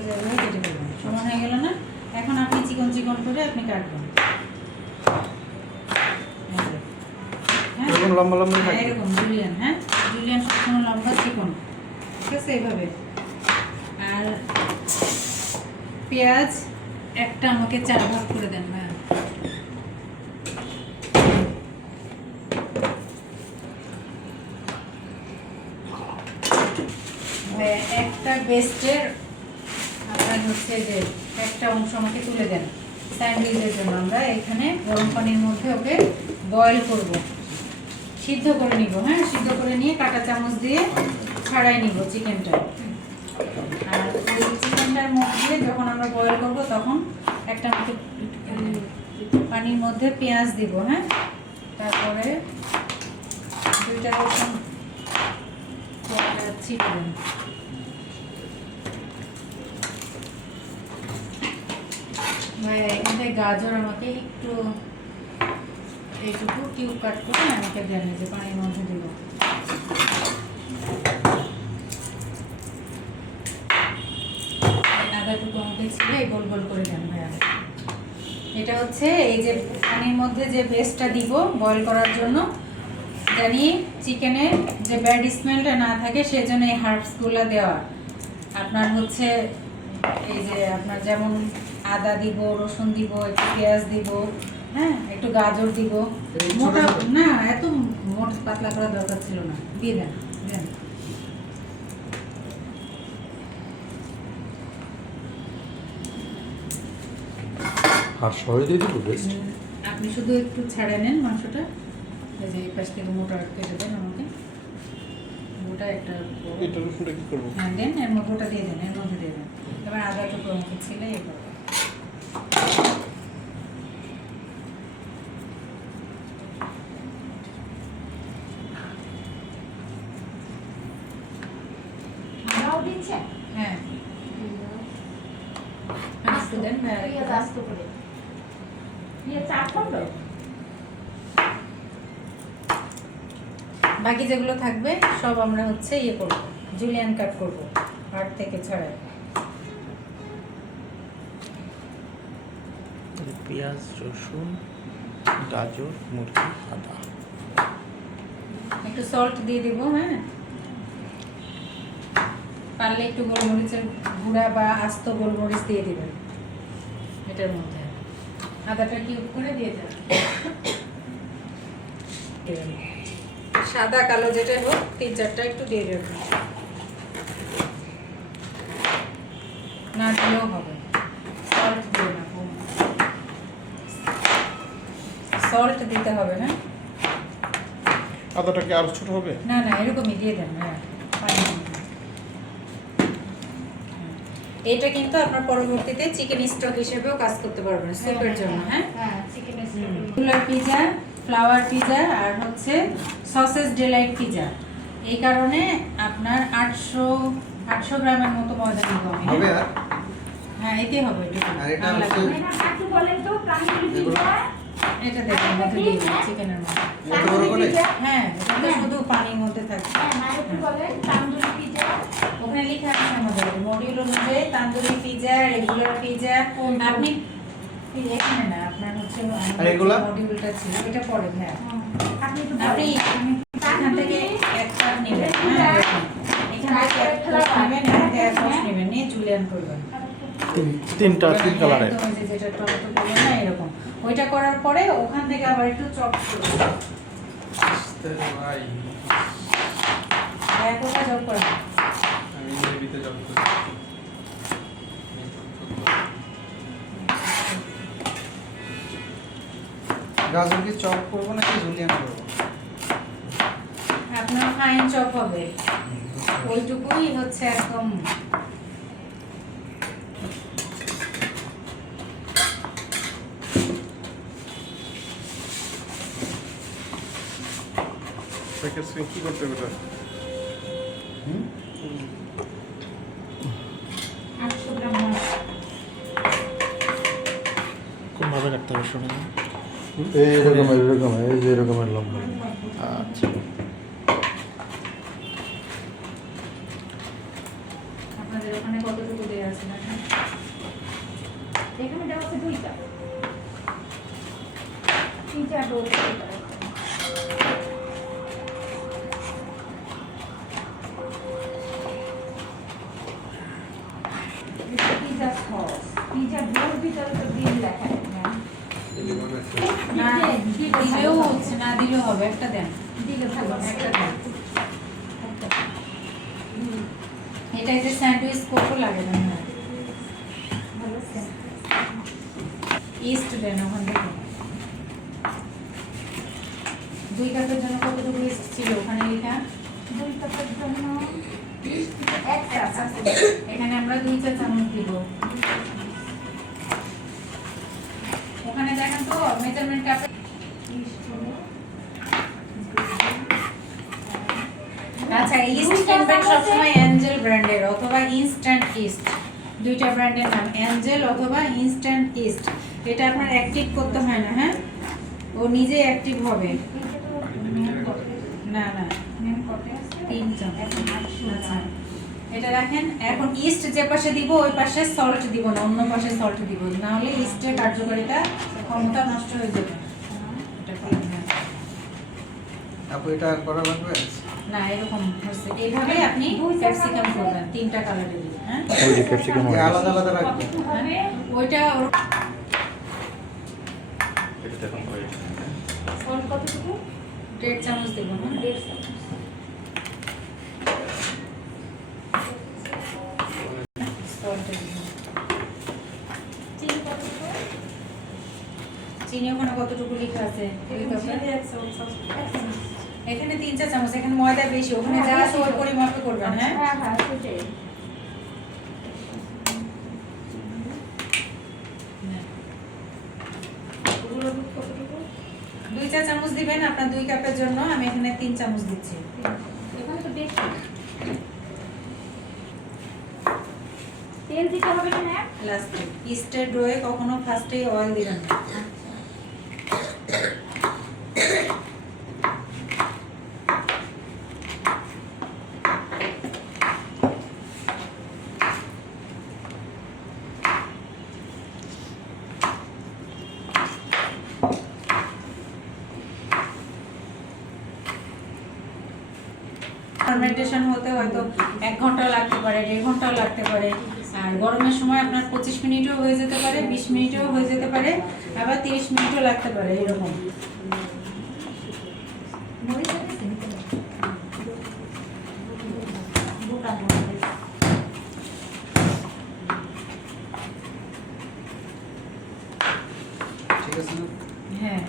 সোজা এভাবে কেটে দেবেন। সমান হয়ে গেল না? এখন আপনি চিকন চিকন করে আপনি কাটবেন। এরকম লম্বা লম্বা থাকে এরকম জুলিয়ান, হ্যাঁ জুলিয়ান সবসময় লম্বা চিকন, ঠিক আছে এইভাবে। আর পেঁয়াজ একটা আমাকে 4 ভাগ করে দেন। হ্যাঁ একটা বেস্টের আপনার হচ্ছে যে একটা অংশ আমাকে তুলে দেন স্যান্ডউইচের জন্য। আমরা এখানে গরম পানির মধ্যে ওকে বয়েল করব, সিদ্ধ করে নিব। হ্যাঁ সিদ্ধ করে নিয়ে কাঁটা চামচ দিয়ে ছাড়াই নিব চিকেনটা। আর ওই চিকেনটার মধ্যে যখন আমরা বয়েল করব তখন একটা পানির মধ্যে পেঁয়াজ দিব। হ্যাঁ তারপরে 2টা রসুন ছিটে দেন। এখানে গাজর আমাকে একটু এইটুকু কিউব কাট করে আমাকে দেন, যে পানির মধ্যে দিব। আদাটুকু আমাকে ছিলে গোল গোল করে দেন ভাইয়া। এটা হচ্ছে এই যে পানির মধ্যে যে পেস্টটা দিব বয়েল করার জন্য, জানি চিকেনের যে ব্যাড স্মেলটা না থাকে সেজন্য এই হার্বসগুলো দেওয়া। আপনার হচ্ছে এই যে আপনার যেমন আদা দিব, রসুন দিব, একটু পেঁয়াজ দিব, হ্যাঁ একটু গাজর দিব। মোটা না, এত মোটা পাতলা করার দরকার ছিল না, দিয়ে দেন দেন। আর সরে দিয়ে দিব বেস্ট। আপনি শুধু একটু ছাড়ে নেন মাংসটা, এই যে এই পাশ থেকে মোটা কেটে দেন আমাকে। মোটা একটা এটা রসুনটা কি করব? হ্যাঁ দেন, এর মধ্যে ওটা দিয়ে দেন, এর মধ্যে দিয়ে দেন। এবার আদা টুকু আমাকে ছিলে এই করবো। হ্যাঁ আস্তে দেন, বাকি যেগুলো থাকবে সব আমরা হচ্ছে ইয়ে করবো, জুলিয়ান কাট করবো হাড় থেকে ছাড়াই। পেঁয়াজ, রসুন, গাজর, মুরগি, আদা। একটু সল্ট দিয়ে দিব। হ্যাঁ পারলে একটু গোলমরিচের গুঁড়া বা আস্ত গোলমরিচ দিয়ে দিবেন এটার মধ্যে। আদাটা কিউব করে দিয়ে দেন। সাদা কালো যেটা হোক 3-4টা একটু দিয়ে দেবেন, না দিলেও হবে। সল্ট দিয়ে না, সল্ট দিতে হবে। হ্যাঁ আদাটা কি আরো ছোট হবে? না না এরকমই দিয়ে দেন। হ্যাঁ এটা কিন্তু আপনার পরবর্তীতে চিকেন স্টক হিসেবেও কাজ করতে পারবেন স্যুপের জন্য। হ্যাঁ রেগুলার পিজা, ফ্লাওয়ার পিজা আর হচ্ছে সসেজ ডিলাইট পিজা। এই কারণে আপনার 800 গ্রামের মতো ময়দা নিব আমি। হবে আর হ্যাঁ এটাই হবে। আর এটা হচ্ছে এটা দেখুন মধ্যে দিয়ে দিন চিকেনের মধ্যে। এত বড় করে? হ্যাঁ এটা তো শুধু পানির মধ্যে থাকে। ওখানে লেখা আছে আমাদের মডিউল অনুযায়ী তান্দুরি পিজা, রেগুলার পিজা। আপনি এখানে না, আপনার হচ্ছে মডিউলটা ছিল এটা পরে। হ্যাঁ আপনি এখান থেকে একটা নেবেন। হ্যাঁ এখান থেকে একটা নেবেন, এক রস নেবেন, নিয়ে জুলিয়ান করবেন। তিনটা তিন কালারে। যেটা টমেটো বলে না এরকম, ওইটা করার পরে ওখান থেকে আবার একটু চপ করবেন। কোথায় চপ করবেন? গাজর কি চপ করবো নাকি জুলিয়ান করবো? আপনার ফাইন চপ হবে, ওইটুকুই হচ্ছে একদম। কি করতে হবে? কোনভাবে কাটতে হবে শোনা? এইরকম এই যে এরকমের লম্বা। আচ্ছা আপনাদের ওখানে কতটুকু দেওয়া আছে? আছে দুইটা। তিনটা ডোর দুইটা। পিজা সস, পিজা ডোর ভিতরে তো ডিম লেখা আছে। না দিলেও হচ্ছে, না দিলেও হবে, একটা দেন, দিলে ভালো একটা দেন। এটা এই যে স্যান্ডউইচ করবো লাগে না না। ভালো আছে। ইস্ট দেন ওখান থেকে। 2 কাপের জন্য কতটুকু ইস্ট ছিল ওখানে লেখা? 2 কাপের জন্য 1 কাপ আছে। এখানে আমরা 2 চা চামচ দিব। ওখানে দেখেন তো মেজারমেন্ট কাপে। আচ্ছা, ইস্ট কিনবেন সবসময় অ্যাঞ্জেল ব্র্যান্ডের অথবা ইনস্ট্যান্ট ইস্ট, দুইটা ব্র্যান্ডের নাম অ্যাঞ্জেল অথবা ইনস্ট্যান্ট ইস্ট। এটা আপনার অ্যাক্টিভ করতে হয় না, হ্যাঁ, ও নিজে অ্যাক্টিভ হবে। না না, 3 চামচ। আচ্ছা, এটা রাখেন। এখন ইস্ট যে পাশে দিব ওই পাশে সল্ট দিব না, অন্য পাশে সল্ট দিব, না হলে ইস্টের কার্যকারিতা ক্ষমতা নষ্ট হয়ে যাবে। এটা করবেন না। আপু এটা আর করা লাগবে? না, এরকম হচ্ছে, এইভাবে আপনি ক্যাপসিকাম করবেন 3টা কালারের, হ্যাঁ। ওই যে ক্যাপসিকাম এই আলাদা আলাদা রাখবে? কতটুকু হবে? ওইটা সল্ট কতটুকু? 1.5 চামচ দেব না। 1.5 চামচ। সল্ট দেব। চিনি কতটুকু? চিনি ওখানে কতটুকু লেখা আছে? ওই কাপে? 1 চামচ। এখানে 3 চামচ, এখানে ময়দা বেশি, ওখানে যা আছে ওই পরিমাপে করবেন, হ্যাঁ। হ্যাঁ হ্যাঁ সেটাই। ওগুলো দুধ কতটুকু? 2 চা চামচ দিবেন আপনার 2 কাপের জন্য, আমি এখানে 3 চামচ দিচ্ছি। এখানে তো বেশি। তেল দিতে হবে কি না? লাস্টে ইস্টের ডোয়ে কখনো ফার্স্টেই অয়েল দিবেন না। ফার্মেন্টেশন হতে হয়তো 1 ঘন্টা লাগতে পারে, 1.5 ঘন্টাও লাগতে পারে। আর গরমের সময় আপনার 25 মিনিটও হয়ে যেতে পারে, 20 মিনিটও হয়ে যেতে পারে, আবার 30 মিনিটও লাগতে পারে, এরকম। মরিচ আছে চিনি? গোটা মরিচ। ঠিক আছে না? হ্যাঁ,